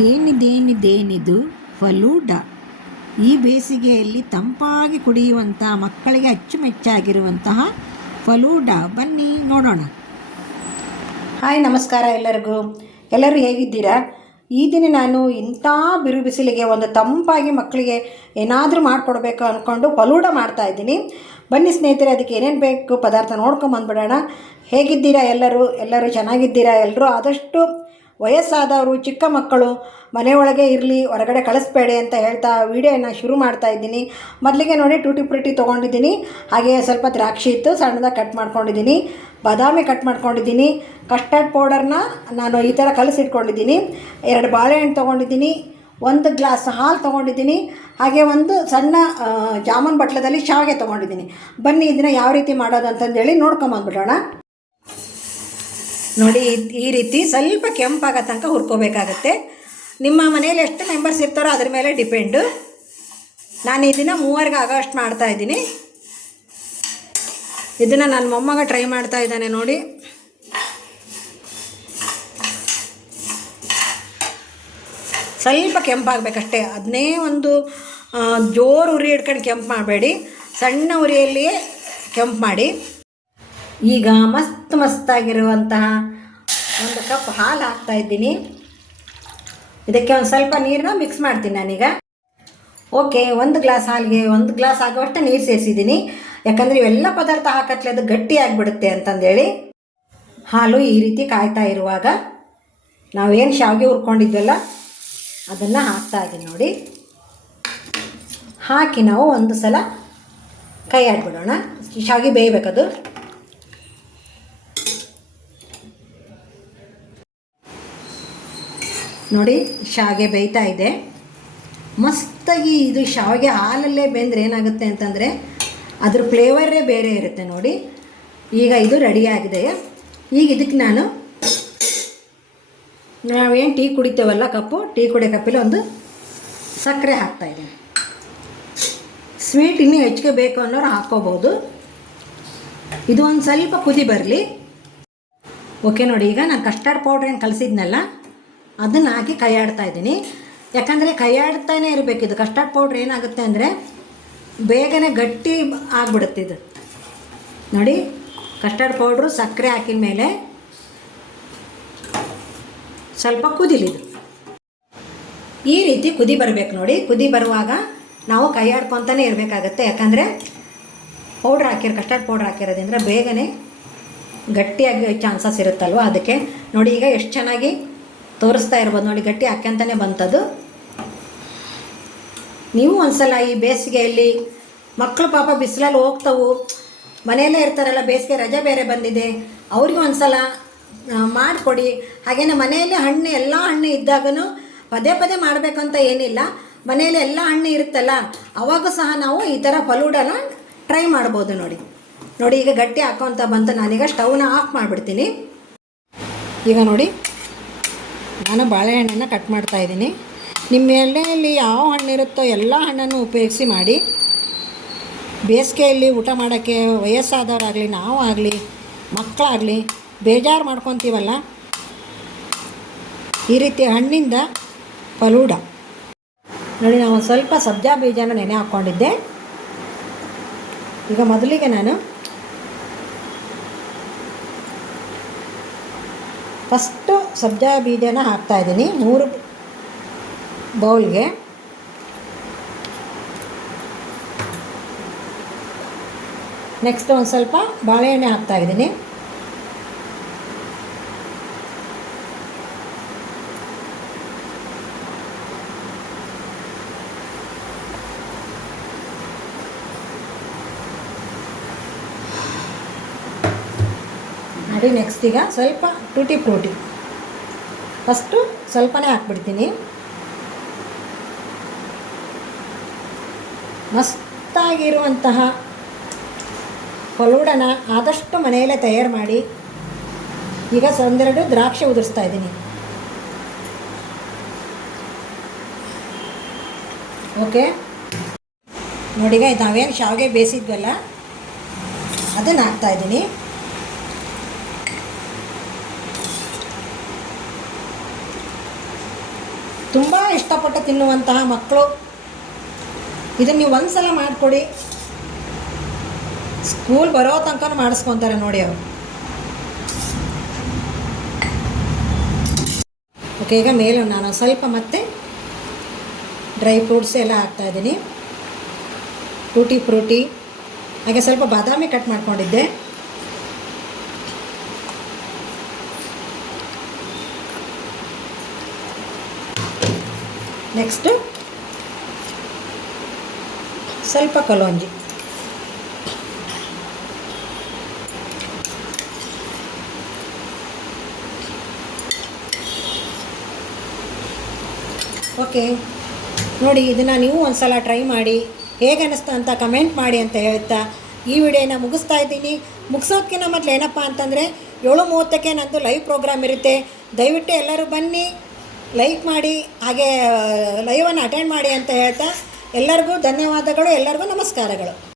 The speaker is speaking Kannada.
ಏನಿದೇನಿದೇನಿದು ಫಲೂಡಾ. ಈ ಬೇಸಿಗೆಯಲ್ಲಿ ತಂಪಾಗಿ ಕುಡಿಯುವಂತಹ ಮಕ್ಕಳಿಗೆ ಅಚ್ಚುಮೆಚ್ಚಾಗಿರುವಂತಹ ಫಲೂಡಾ, ಬನ್ನಿ ನೋಡೋಣ. ಹಾಯ್, ನಮಸ್ಕಾರ ಎಲ್ಲರಿಗೂ. ಎಲ್ಲರೂ ಹೇಗಿದ್ದೀರಾ? ಈ ದಿನ ನಾನು ಇಂಥ ಬಿರು ಬಿಸಿಲಿಗೆ ಒಂದು ತಂಪಾಗಿ ಮಕ್ಕಳಿಗೆ ಏನಾದರೂ ಮಾಡಿಕೊಡ್ಬೇಕು ಅಂದ್ಕೊಂಡು ಫಲೂಡಾ ಮಾಡ್ತಾಯಿದ್ದೀನಿ. ಬನ್ನಿ ಸ್ನೇಹಿತರೆ, ಅದಕ್ಕೆ ಏನೇನು ಬೇಕು ಪದಾರ್ಥ ನೋಡ್ಕೊಂಬಂದ್ಬಿಡೋಣ. ಹೇಗಿದ್ದೀರಾ ಎಲ್ಲರೂ ಚೆನ್ನಾಗಿದ್ದೀರಾ? ಎಲ್ಲರೂ ಆದಷ್ಟು ವಯಸ್ಸಾದವರು, ಚಿಕ್ಕ ಮಕ್ಕಳು ಮನೆಯೊಳಗೆ ಇರಲಿ, ಹೊರಗಡೆ ಕಳಿಸ್ಬೇಡಿ ಅಂತ ಹೇಳ್ತಾ ವೀಡಿಯೋನ ಶುರು ಮಾಡ್ತಾಯಿದ್ದೀನಿ. ಮೊದಲಿಗೆ ನೋಡಿ, ಟೂಟಿ ಫ್ರೂಟಿ ತೊಗೊಂಡಿದ್ದೀನಿ, ಹಾಗೆ ಸ್ವಲ್ಪ ದ್ರಾಕ್ಷಿ ಇತ್ತು, ಸಣ್ಣದಾಗಿ ಕಟ್ ಮಾಡ್ಕೊಂಡಿದ್ದೀನಿ, ಬಾದಾಮಿ ಕಟ್ ಮಾಡ್ಕೊಂಡಿದ್ದೀನಿ, ಕಸ್ಟರ್ಡ್ ಪೌಡರ್ನ ನಾನು ಈ ಥರ ಕಲಸಿಟ್ಕೊಂಡಿದ್ದೀನಿ, 2 ಬಾಳೆಹಣ್ಣು ತೊಗೊಂಡಿದ್ದೀನಿ, 1 ಗ್ಲಾಸ್ ಹಾಲು ತೊಗೊಂಡಿದ್ದೀನಿ, ಹಾಗೆ ಒಂದು ಸಣ್ಣ ಜಾಮೂನ್ ಬಟ್ಲದಲ್ಲಿ ಶಾವಿಗೆ ತೊಗೊಂಡಿದ್ದೀನಿ. ಬನ್ನಿ ಇದನ್ನು ಯಾವ ರೀತಿ ಮಾಡೋದು ಅಂತಂದೇಳಿ ನೋಡ್ಕೊಂಬಂದ್ಬಿಡೋಣ. ನೋಡಿ, ಈ ರೀತಿ ಸ್ವಲ್ಪ ಕೆಂಪಾಗೋ ತನಕ ಹುರ್ಕೋಬೇಕಾಗತ್ತೆ. ನಿಮ್ಮ ಮನೇಲಿ ಎಷ್ಟು ಮೆಂಬರ್ಸ್ ಇರ್ತಾರೋ ಅದ್ರ ಮೇಲೆ ಡಿಪೆಂಡು. ನಾನು ಇದನ್ನು 3ಗೆ ಆಗೋಷ್ಟು ಮಾಡ್ತಾಯಿದ್ದೀನಿ. ಇದನ್ನು ನನ್ನ ಮೊಮ್ಮಗ ಟ್ರೈ ಮಾಡ್ತಾ ಇದ್ದಾನೆ ನೋಡಿ. ಸ್ವಲ್ಪ ಕೆಂಪಾಗಬೇಕಷ್ಟೇ, ಅದನ್ನೇ ಒಂದು ಜೋರು ಉರಿ ಹಿಡ್ಕೊಂಡು ಕೆಂಪು ಮಾಡಬೇಡಿ, ಸಣ್ಣ ಉರಿಯಲ್ಲಿಯೇ ಕೆಂಪು ಮಾಡಿ. ಈಗ ಮಸ್ತಾಗಿರುವಂತಹ 1 ಕಪ್ ಹಾಲು ಹಾಕ್ತಾಯಿದ್ದೀನಿ. ಇದಕ್ಕೆ ಒಂದು ಸ್ವಲ್ಪ ನೀರನ್ನ ಮಿಕ್ಸ್ ಮಾಡ್ತೀನಿ ನಾನೀಗ. ಓಕೆ, 1 ಗ್ಲಾಸ್ ಹಾಲಿಗೆ 1 ಗ್ಲಾಸ್ ಆಗುವಷ್ಟು ನೀರು ಸೇರಿಸಿದ್ದೀನಿ. ಯಾಕಂದರೆ ಇವೆಲ್ಲ ಪದಾರ್ಥ ಹಾಕತ್ಲೆ ಅದು ಗಟ್ಟಿ ಆಗಿಬಿಡುತ್ತೆ ಅಂತಂದೇಳಿ. ಹಾಲು ಈ ರೀತಿ ಕಾಯ್ತಾ ಇರುವಾಗ ನಾವೇನು ಶಾವಿಗೆ ಹುರ್ಕೊಂಡಿದ್ವಲ್ಲ ಅದನ್ನು ಹಾಕ್ತಾಯಿದ್ದೀನಿ ನೋಡಿ. ಹಾಕಿ ನಾವು ಒಂದು ಸಲ ಕೈ ಆಡಿಬಿಡೋಣ. ಶಾವಿಗೆ ಬೇಯಬೇಕದು. ನೋಡಿ, ಶಾವಿಗೆ ಬೇಯ್ತಾ ಇದೆ ಮಸ್ತಾಗಿ. ಇದು ಶಾವಿಗೆ ಹಾಲಲ್ಲೇ ಬೆಂದರೆ ಏನಾಗುತ್ತೆ ಅಂತಂದರೆ ಅದ್ರ ಫ್ಲೇವರೇ ಬೇರೆ ಇರುತ್ತೆ ನೋಡಿ. ಈಗ ಇದು ರೆಡಿಯಾಗಿದೆ. ಈಗ ಇದಕ್ಕೆ ನಾವೇನು ಟೀ ಕುಡಿತೇವಲ್ಲ ಟೀ ಕುಡಿಯೋ ಕಪ್ಪಲ್ಲಿ ಒಂದು ಸಕ್ಕರೆ ಹಾಕ್ತಾಯಿದ್ದೀನಿ. ಸ್ವೀಟ್ ಇನ್ನೂ ಹೆಚ್ಚಿಗೆ ಬೇಕು ಅನ್ನೋರು ಹಾಕ್ಕೋಬೋದು. ಇದು ಒಂದು ಸ್ವಲ್ಪ ಕುದಿ ಬರಲಿ. ಓಕೆ ನೋಡಿ, ಈಗ ನಾನು ಕಸ್ಟರ್ಡ್ ಪೌಡ್ರ್ ಏನು ಕಲಸಿದ್ನಲ್ಲ ಅದನ್ನು ಹಾಕಿ ಕೈ ಆಡ್ತಾಯಿದ್ದೀನಿ. ಯಾಕಂದರೆ ಕೈ ಆಡ್ತಾನೆ ಇರಬೇಕು. ಇದು ಕಸ್ಟರ್ಡ್ ಪೌಡ್ರ್ ಏನಾಗುತ್ತೆ ಅಂದರೆ ಬೇಗನೆ ಗಟ್ಟಿ ಆಗಿಬಿಡುತ್ತೆ. ಇದು ನೋಡಿ, ಕಸ್ಟರ್ಡ್ ಪೌಡ್ರು ಸಕ್ಕರೆ ಹಾಕಿದ ಮೇಲೆ ಸ್ವಲ್ಪ ಕುದಿಲಿದು. ಈ ರೀತಿ ಕುದಿ ಬರಬೇಕು ನೋಡಿ. ಕುದಿ ಬರುವಾಗ ನಾವು ಕೈ ಆಡ್ಕೊತಾನೆ ಇರಬೇಕಾಗತ್ತೆ. ಯಾಕಂದರೆ ಕಸ್ಟರ್ಡ್ ಪೌಡ್ರ್ ಹಾಕಿರೋದ್ರಿಂದ ಬೇಗನೆ ಗಟ್ಟಿಯಾಗಿ ಚಾನ್ಸಸ್ ಇರುತ್ತಲ್ವ, ಅದಕ್ಕೆ. ನೋಡಿ, ಈಗ ಎಷ್ಟು ಚೆನ್ನಾಗಿ ತೋರಿಸ್ತಾ ಇರ್ಬೋದು ನೋಡಿ, ಗಟ್ಟಿ ಹಾಕ್ಯಂತಾನೆ ಬಂತದು. ನೀವು ಒಂದ್ಸಲ ಈ ಬೇಸಿಗೆಯಲ್ಲಿ ಮಕ್ಕಳು ಪಾಪ ಬಿಸಿಲಲ್ಲಿ ಹೋಗ್ತಾವು, ಮನೆಯಲ್ಲೇ ಇರ್ತಾರಲ್ಲ, ಬೇಸಿಗೆ ರಜೆ ಬೇರೆ ಬಂದಿದೆ, ಅವ್ರಿಗೆ ಒಂದ್ಸಲ ಮಾಡಿಕೊಡಿ. ಹಾಗೆಯೇ ಮನೆಯಲ್ಲಿ ಎಲ್ಲ ಹಣ್ಣು ಇದ್ದಾಗೂ ಪದೇ ಮಾಡಬೇಕಂತ ಏನಿಲ್ಲ. ಮನೆಯಲ್ಲಿ ಎಲ್ಲ ಹಣ್ಣು ಇರುತ್ತಲ್ಲ, ಅವಾಗೂ ಸಹ ನಾವು ಈ ಥರ ಫಲೂಡಾನ ಟ್ರೈ ಮಾಡ್ಬೋದು ನೋಡಿ. ಈಗ ಗಟ್ಟಿ ಹಾಕೋಂತ ಬಂತು. ನಾನೀಗ ಸ್ಟವ್ನ ಆಫ್ ಮಾಡಿಬಿಡ್ತೀನಿ. ಈಗ ನೋಡಿ, ನಾನು ಬಾಳೆಹಣ್ಣನ್ನು ಕಟ್ ಮಾಡ್ತಾಯಿದ್ದೀನಿ. ನಿಮ್ಮ ಎಣ್ಣೆಯಲ್ಲಿ ಯಾವ ಹಣ್ಣಿರುತ್ತೋ ಎಲ್ಲ ಹಣ್ಣನ್ನು ಉಪಯೋಗಿಸಿ ಮಾಡಿ. ಬೇಸಿಗೆಯಲ್ಲಿ ಊಟ ಮಾಡೋಕ್ಕೆ ವಯಸ್ಸಾದವರಾಗಲಿ, ನಾವಾಗಲಿ, ಮಕ್ಕಳಾಗಲಿ ಬೇಜಾರು ಮಾಡ್ಕೊತೀವಲ್ಲ, ಈ ರೀತಿ ಹಣ್ಣಿಂದ ಫಲೂಡಾ ನೋಡಿ. ನಾವು ಸ್ವಲ್ಪ ಸಬ್ಜಾ ಬೀಜನ ನೆನೆ ಹಾಕ್ಕೊಂಡಿದ್ದೆ. ಈಗ ಮೊದಲಿಗೆ ನಾನು ಫಸ್ಟು ಸಬ್ಜಾ ಬೀಜನ ಹಾಕ್ತಾಯಿದ್ದೀನಿ 3 ಬೌಲ್ಗೆ. ನೆಕ್ಸ್ಟ್ ಒಂದು ಸ್ವಲ್ಪ ಬಾಳೆಹಣ್ಣೆ ಹಾಕ್ತಾಯಿದ್ದೀನಿ. ನೋಡಿ, ನೆಕ್ಸ್ಟ್ ಈಗ ಸ್ವಲ್ಪ ಟೂಟಿ ಫ್ರೂಟಿ ಫಸ್ಟು ಸ್ವಲ್ಪನೇ ಹಾಕ್ಬಿಡ್ತೀನಿ. ಮಸ್ತಾಗಿರುವಂತಹ ಫಲೂಡಾನ ಆದಷ್ಟು ಮನೆಯಲ್ಲೇ ತಯಾರು ಮಾಡಿ. ಈಗ 1-2 ದ್ರಾಕ್ಷಿ ಉದುರಿಸ್ತಾ ಇದ್ದೀನಿ. ಓಕೆ ನೋಡಿ, ಈಗ ನಾವೇನು ಶಾವಿಗೆ ಬೇಯಿಸಿದ್ವಲ್ಲ ಅದನ್ನು ಹಾಕ್ತಾಯಿದ್ದೀನಿ. ತುಂಬ ಇಷ್ಟಪಟ್ಟು ತಿನ್ನುವಂತಹ ಮಕ್ಕಳು. ಇದನ್ನು ನೀವು ಒಂದು ಸಲ ಮಾಡಿಕೊಡಿ, ಸ್ಕೂಲ್ ಬರೋ ತನಕ ಮಾಡಿಸ್ಕೊತಾರೆ ನೋಡಿ ಅವರು. ಓಕೆ, ಈಗ ಮೇಲೆ ನಾನು ಸ್ವಲ್ಪ ಮತ್ತೆ ಡ್ರೈ ಫ್ರೂಟ್ಸ್ ಎಲ್ಲ ಹಾಕ್ತಾಯಿದ್ದೀನಿ. ಟೂಟಿ ಫ್ರೂಟಿ, ಹಾಗೆ ಸ್ವಲ್ಪ ಬಾದಾಮಿ ಕಟ್ ಮಾಡ್ಕೊಂಡಿದ್ದೆ. ನೆಕ್ಸ್ಟು ಸ್ವಲ್ಪ ಕಲೋಂಜಿ. ಓಕೆ ನೋಡಿ, ಇದನ್ನು ನೀವು ಒಂದು ಸಲ ಟ್ರೈ ಮಾಡಿ, ಹೇಗೆ ಅನ್ನಿಸ್ತಾ ಅಂತ ಕಮೆಂಟ್ ಮಾಡಿ ಅಂತ ಹೇಳ್ತಾ ಈ ವಿಡಿಯೋನ ಮುಗಿಸ್ತಾ ಇದ್ದೀನಿ. ಮುಗಿಸೋದಕ್ಕಿಂತ ಮೊದಲು ಏನಪ್ಪ ಅಂತಂದರೆ 7:30ಕ್ಕೆ ನಂದು ಲೈವ್ ಪ್ರೋಗ್ರಾಮ್ ಇರುತ್ತೆ. ದಯವಿಟ್ಟು ಎಲ್ಲರೂ ಬನ್ನಿ, ಲೈಕ್ ಮಾಡಿ, ಹಾಗೆ ಲೈವನ್ನು ಅಟೆಂಡ್ ಮಾಡಿ ಅಂತ ಹೇಳ್ತಾ ಎಲ್ಲರಿಗೂ ಧನ್ಯವಾದಗಳು, ಎಲ್ಲರಿಗೂ ನಮಸ್ಕಾರಗಳು.